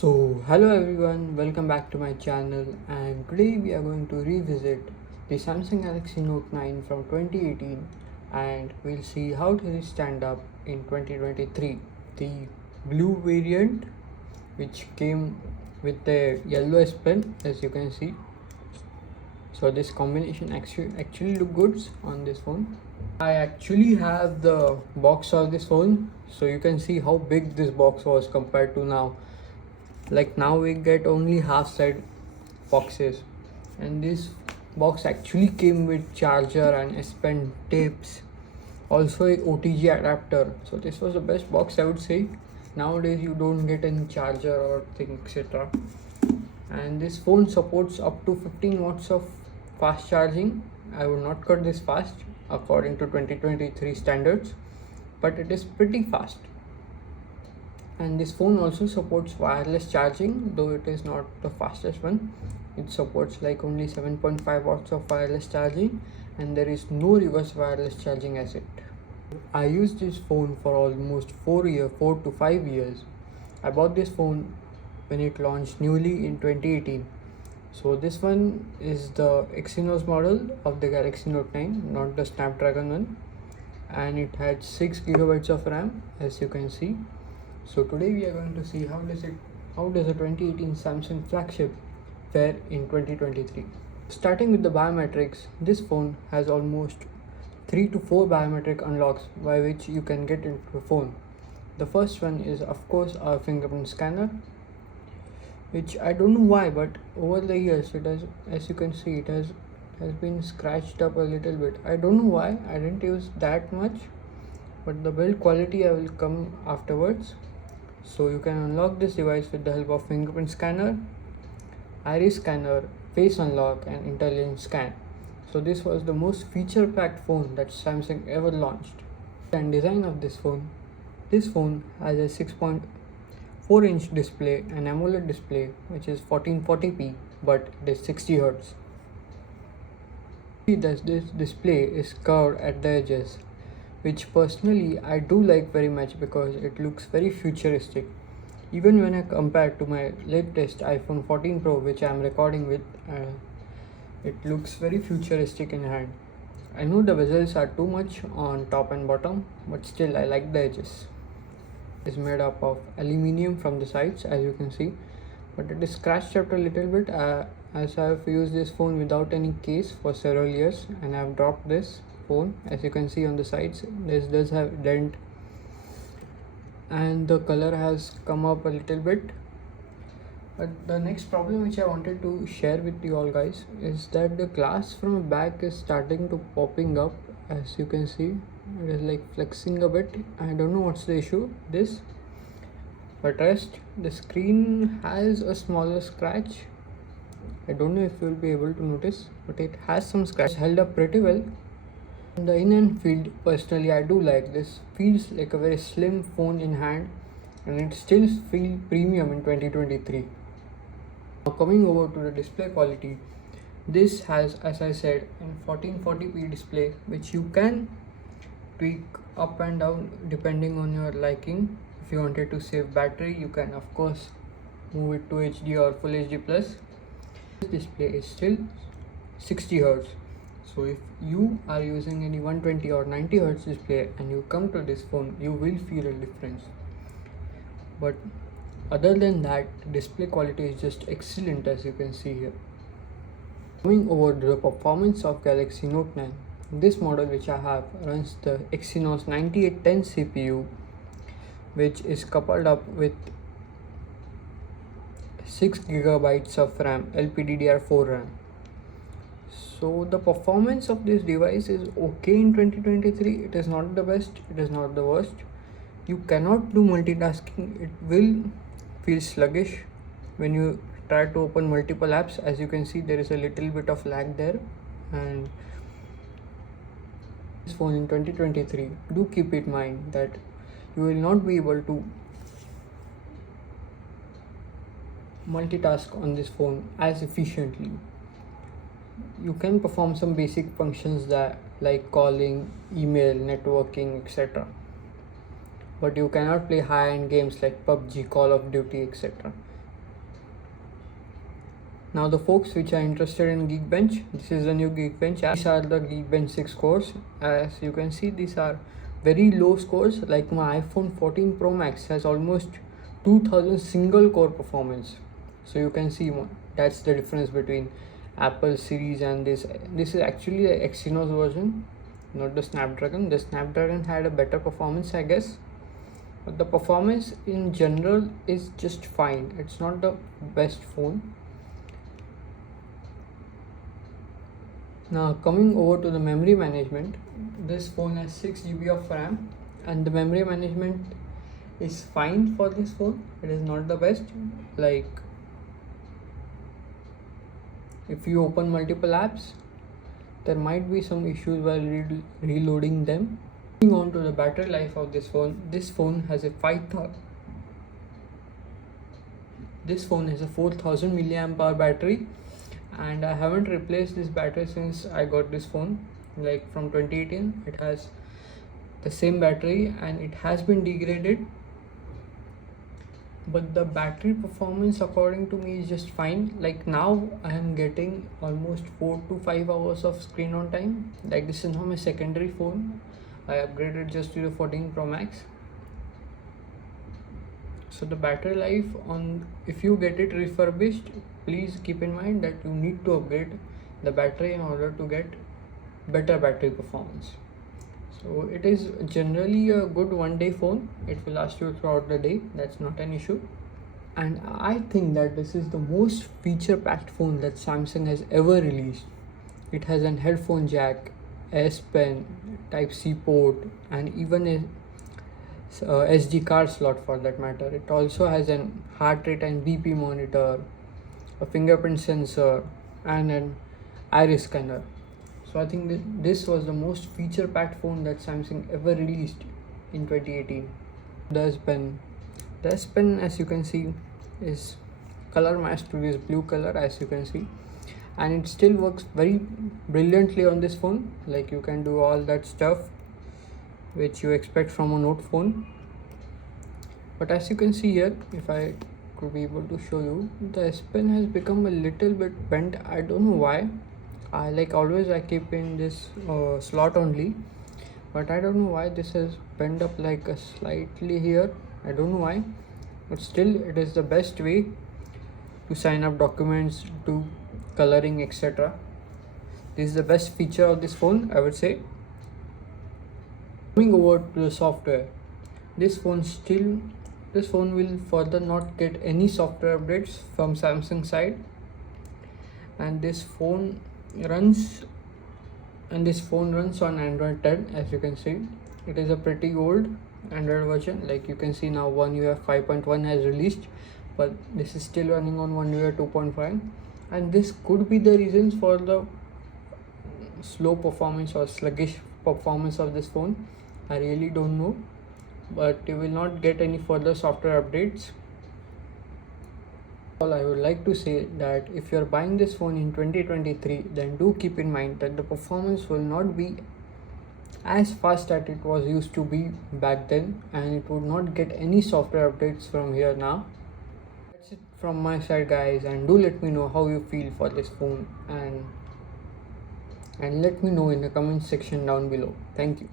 Hello everyone, welcome back to my channel, and today we are going to revisit the Samsung Galaxy Note 9 from 2018, and we'll see how does it stand up in 2023. The blue variant, which came with the yellow S Pen, as you can see. So this combination actually look good on this phone. I actually have the box of this phone, so you can see how big this box was compared to now. Like now we get only half set boxes, and this box actually came with charger and S Pen tapes, also a OTG adapter. So this was the best box, I would say. Nowadays you don't get any charger or thing, etc. And this phone supports up to 15 watts of fast charging. I would not cut this fast according to 2023 standards, but it is pretty fast. And this phone also supports wireless charging, though it is not the fastest one. It supports like only 7.5 watts of wireless charging, and there is no reverse wireless charging as it. I used this phone for almost 4 to 5 years. I bought this phone when it launched newly in 2018. So this one is the Exynos model of the Galaxy Note 9, not the Snapdragon one, and it had 6 gigabytes of RAM, as you can see. So today we are going to see how does a 2018 Samsung flagship fare in 2023. Starting with the biometrics, this phone has almost 3 to 4 biometric unlocks by which you can get into the phone. The first one is of course our fingerprint scanner, which I don't know why, but over the years it has, as you can see, it has been scratched up a little bit. I don't know why, I didn't use that much, but the build quality I will come afterwards. So you can unlock this device with the help of fingerprint scanner, iris scanner, face unlock, and intelligent scan. So this was the most feature-packed phone that Samsung ever launched. And design of this phone has a 6.4-inch display, an AMOLED display which is 1440p, but it is 60 Hz. See that this display is curved at the edges, which personally I do like very much because it looks very futuristic. Even when I compare to my latest iPhone 14 Pro, which I am recording with, it looks very futuristic in hand. I know the bezels are too much on top and bottom, but still I like the edges. It is made up of aluminium from the sides, as you can see, but it is scratched up a little bit as I have used this phone without any case for several years, and I have dropped this phone. As you can see on the sides, this does have dent, and the color has come up a little bit. But the next problem which I wanted to share with you all guys is that the glass from the back is starting to popping up. As you can see, it is like flexing a bit. I don't know what's the issue this, but rest the screen has a smaller scratch. I don't know if you'll be able to notice, but it has some scratch. It's held up pretty well. The in-hand field, personally I do like this. Feels like a very slim phone in hand, and it still feels premium in 2023. Now coming over to the display quality, this has, as I said, a 1440p display which you can tweak up and down depending on your liking. If you wanted to save battery, you can of course move it to HD or Full HD plus. This display is still 60 Hz. So if you are using any 120 or 90 Hz display and you come to this phone, you will feel a difference. But other than that, display quality is just excellent, as you can see here. Coming over to the performance of Galaxy Note 9, this model which I have runs the Exynos 9810 CPU, which is coupled up with 6 gigabytes of RAM, LPDDR4 RAM. So the performance of this device is okay in 2023. It is not the best, it is not the worst. You cannot do multitasking. It will feel sluggish when you try to open multiple apps. As you can see, there is a little bit of lag there. And this phone in 2023, do keep in mind that you will not be able to multitask on this phone as efficiently. You can perform some basic functions that like calling, email, networking, etc. But you cannot play high-end games like PUBG, Call of Duty, etc. Now the folks which are interested in Geekbench, this is the new Geekbench. These are the Geekbench 6 scores. As you can see, these are very low scores. Like my iPhone 14 Pro Max has almost 2000 single core performance. So you can see that's the difference between Apple series and this. This is actually the Exynos version, not the Snapdragon. The Snapdragon had a better performance, I guess. But the performance in general is just fine. It's not the best phone. Now coming over to the memory management, this phone has 6 GB of RAM and the memory management is fine for this phone. It is not the best. Like if you open multiple apps, there might be some issues while reloading them. Moving on to the battery life of this phone has a 4000 milliamp hour battery, and I haven't replaced this battery since I got this phone, like from 2018. It has the same battery and it has been degraded, but the battery performance according to me is just fine. Like now I am getting almost 4 to 5 hours of screen on time. Like this is now my secondary phone. I upgraded just to the 14 Pro Max. So the battery life on, if you get it refurbished, please keep in mind that you need to upgrade the battery in order to get better battery performance. So it is generally a good one-day phone. It will last you throughout the day. That's not an issue. And I think that this is the most feature-packed phone that Samsung has ever released. It has an headphone jack, S Pen, Type-C port, and even a SD card slot for that matter. It also has an heart rate and BP monitor, a fingerprint sensor, and an iris scanner. So I think this was the most feature-packed phone that Samsung ever released in 2018. The S Pen, as you can see, is color matched to this blue color, as you can see, and it still works very brilliantly on this phone. Like you can do all that stuff which you expect from a Note phone. But as you can see here, if I could be able to show you, the S Pen has become a little bit bent. I don't know why. I keep in this slot only, but I don't know why this has bent up like a slightly here. I don't know why, but still it is the best way to sign up documents, do coloring, etc. This is the best feature of this phone, I would say. Coming over to the software, this phone will further not get any software updates from Samsung side, and this phone runs on Android 10. As you can see, it is a pretty old Android version. Like you can see now, One UI 5.1 has released, but this is still running on One UI 2.5, and this could be the reasons for the slow performance or sluggish performance of this phone. I really don't know, but you will not get any further software updates. I would like to say that if you are buying this phone in 2023, then do keep in mind that the performance will not be as fast as it was used to be back then, and it would not get any software updates from here now. That's it from my side, guys, and do let me know how you feel for this phone, and let me know in the comment section down below. Thank you.